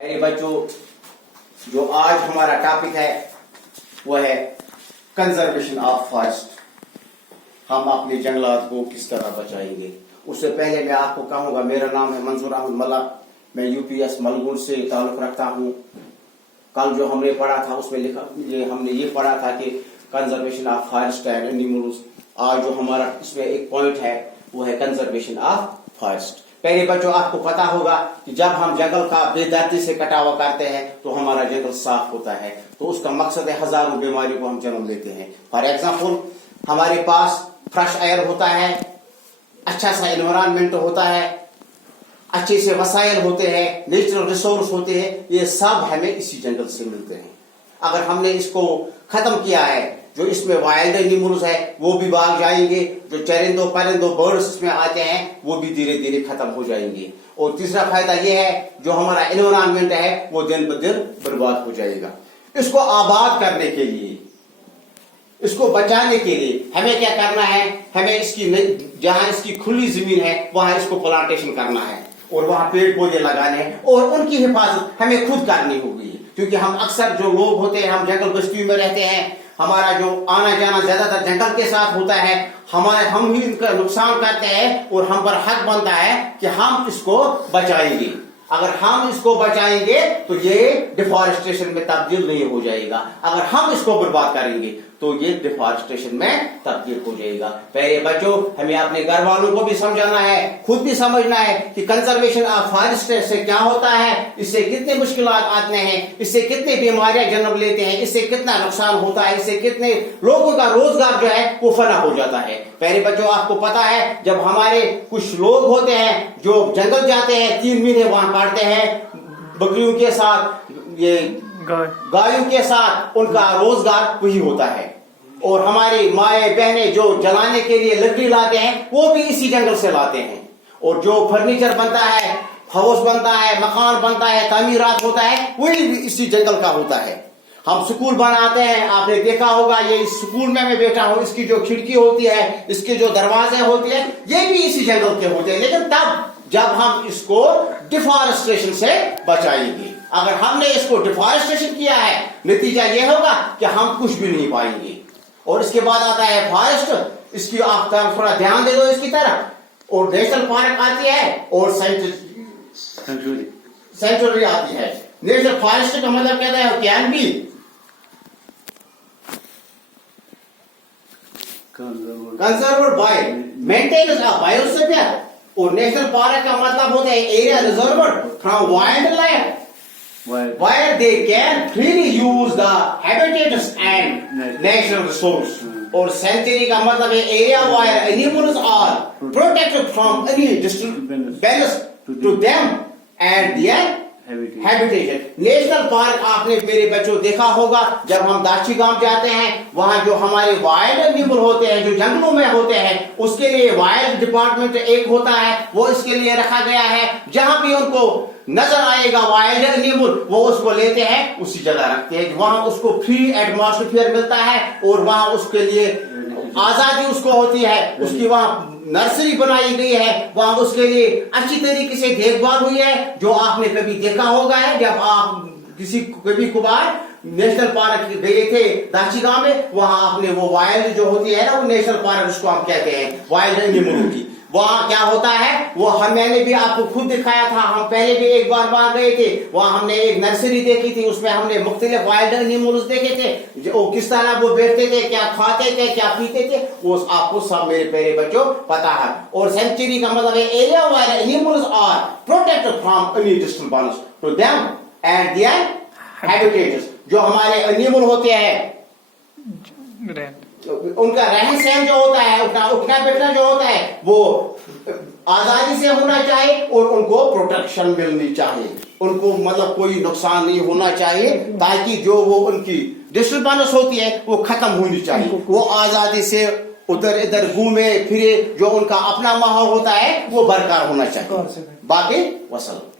मेरे बच्चों, जो आज हमारा टॉपिक है वो है कंजर्वेशन ऑफ फॉरेस्ट। हम अपने जंगलात को किस तरह बचाएंगे। उससे पहले मैं आपको कहूंगा, मेरा नाम है मंजूर अहमद मल्ला, मैं यूपीएस मलगुन से ताल्लुक रखता हूं। कल जो हमने पढ़ा था उसमें हमने ये पढ़ा था कि conservation of forest and animals. आज जो हमारा इसमें एक पॉइंट है वो है कंजर्वेशन ऑफ फॉरेस्ट। पहले बच्चों, आपको पता होगा कि जब हम जंगल का बेदर्दी से कटावा करते हैं तो हमारा जंगल साफ होता है, तो उसका मकसद है हजारों बीमारियों को हम जन्म देते हैं। फॉर एग्जाम्पल, हमारे पास फ्रेश एयर होता है, अच्छा सा एनवायरमेंट होता है, अच्छे से वसाइल होते हैं, नेचुरल रिसोर्स होते हैं, ये सब हमें इसी जंगल से मिलते हैं। अगर हमने इसको खत्म किया है, जो इसमें वाइल्ड एनिमल्स है वो भी भाग जाएंगे, जो चरिंदों परिंदों बर्ड्स इसमें आते हैं वो भी धीरे धीरे खत्म हो जाएंगे। और तीसरा फायदा ये है, जो हमारा एनवायरमेंट है वो दिन ब दिन बर्बाद हो जाएगा। इसको आबाद करने के लिए, इसको बचाने के लिए हमें क्या करना है, हमें इसकी जहां इसकी खुली जमीन है वहां इसको प्लांटेशन करना है और वहां पेड़ पौधे लगाने हैं और उनकी हिफाजत हमें खुद करनी होगी। क्योंकि हम अक्सर जो लोग होते हैं, हम जंगल बस्तियों में रहते हैं, हमारा जो आना जाना ज्यादातर जंगल के साथ होता है, हम ही इनका नुकसान करते हैं और हम पर हक बनता है कि हम इसको बचाएंगे। अगर हम इसको बचाएंगे तो ये डिफॉरेस्टेशन में तब्दील नहीं हो जाएगा। अगर हम इसको बर्बाद करेंगे तो ये डिफॉरेस्टेशन में तब्दील हो जाएगा। पहले बच्चों, हमें अपने घर वालों को भी समझाना है, खुद भी समझना है कि कंजर्वेशन ऑफ फॉरेस्ट से क्या होता है, इससे कितने मुश्किलात आते हैं, इससे कितनी बीमारियां जन्म लेते हैं, इससे कितना नुकसान होता है, इससे कितने लोगों का रोजगार जो है वो फना हो जाता है। पहले बच्चों, आपको पता है, जब हमारे कुछ लोग होते हैं जो जंगल जाते हैं, 3 महीने वहां काटते हैं बकरियों के साथ, ये गायों के साथ, उनका रोजगार वही होता है। और हमारी माए बहने जो जलाने के लिए लकड़ी लाते हैं वो भी इसी जंगल से लाते हैं। और जो फर्नीचर बनता है, हाउस बनता है, मकान बनता है, तामीरात होता है, वही भी इसी जंगल का होता है। हम स्कूल बनाते हैं, आपने देखा होगा, ये स्कूल में मैं बैठा हूं, इसकी जो खिड़की होती है, इसके जो दरवाजे होते हैं, ये भी इसी जंगल के होते हैं। लेकिन तब जब हम इसको डिफॉरेस्टेशन से बचाएंगे। अगर हमने इसको डिफॉरेस्टेशन किया है, नतीजा यह होगा कि हम कुछ भी नहीं पाएंगे। और इसके बाद आता है फॉरेस्ट, इसकी आप थोड़ा ध्यान दे दो इसकी तरफ। और नेशनल पार्क आती है और सेंचुरी आती है। नेशनल फॉरेस्ट का मतलब कहता है can be conserved by maintenance of biosphere. और नेशनल पार्क का मतलब होता है area reserved from wild life where they can freely use the habitats and natural resource. और सेंचुरी का मतलब है area where animals are protected from any disturbance to them and their habitation. National park आपने मेरे बच्चों देखा होगा, जब हम दाची गांव जाते हैं, वहां जो हमारे वाइल्ड एनिमल होते हैं, जो जंगलों में होते हैं, उसके लिए वाइल्ड डिपार्टमेंट एक होता है, वो इसके लिए रखा गया है। जहां भी उनको नजर आएगा वाइल्ड एनिमल, वो उसको लेते हैं, उसी जगह रखते हैं, वहां उसको फ्री एटमॉस्फेयर मिलता है और वहां उसके लिए आजादी उसको होती है। उसकी वहां नर्सरी बनाई गई है, वहां उसके लिए अच्छी तरीके से देखभाल हुई है। जो आपने कभी देखा होगा है, जब आप कभी कभार नेशनल पार्क गए थे दाची गांव में, वहां आपने वो वाइल्ड जो होती है ना, वो नेशनल पार्क उसको हम कहते हैं, वाइल्ड एनिमलों की। वहां क्या होता है वो मैंने भी आपको खुद दिखाया था। हम पहले भी एक बार वहां गए थे, वहां हमने एक नर्सरी देखी थी, उसमें हमने मुख्तलिफ वाइल्ड एनिमल्स देखे थे, वो किस तरह वो बैठते थे, क्या खाते थे, क्या पीते थे, वो आपको सब मेरे प्यारे बच्चों पता है। और सेंचुरी का मतलब है area where animals are protected from any disturbance to them and their habitats. जो हमारे एनिमल होते हैं उनका रहन सहन जो होता है, उठना बैठना जो होता है, वो आजादी से होना चाहिए और उनको प्रोटेक्शन मिलनी चाहिए। उनको मतलब कोई नुकसान नहीं होना चाहिए, ताकि जो वो उनकी डिस्टर्बेंस होती है वो खत्म होनी चाहिए। वो आजादी से उधर इधर घूमे फिरे, जो उनका अपना माहौल होता है वो बरकरार होना चाहिए। बाकी वसल।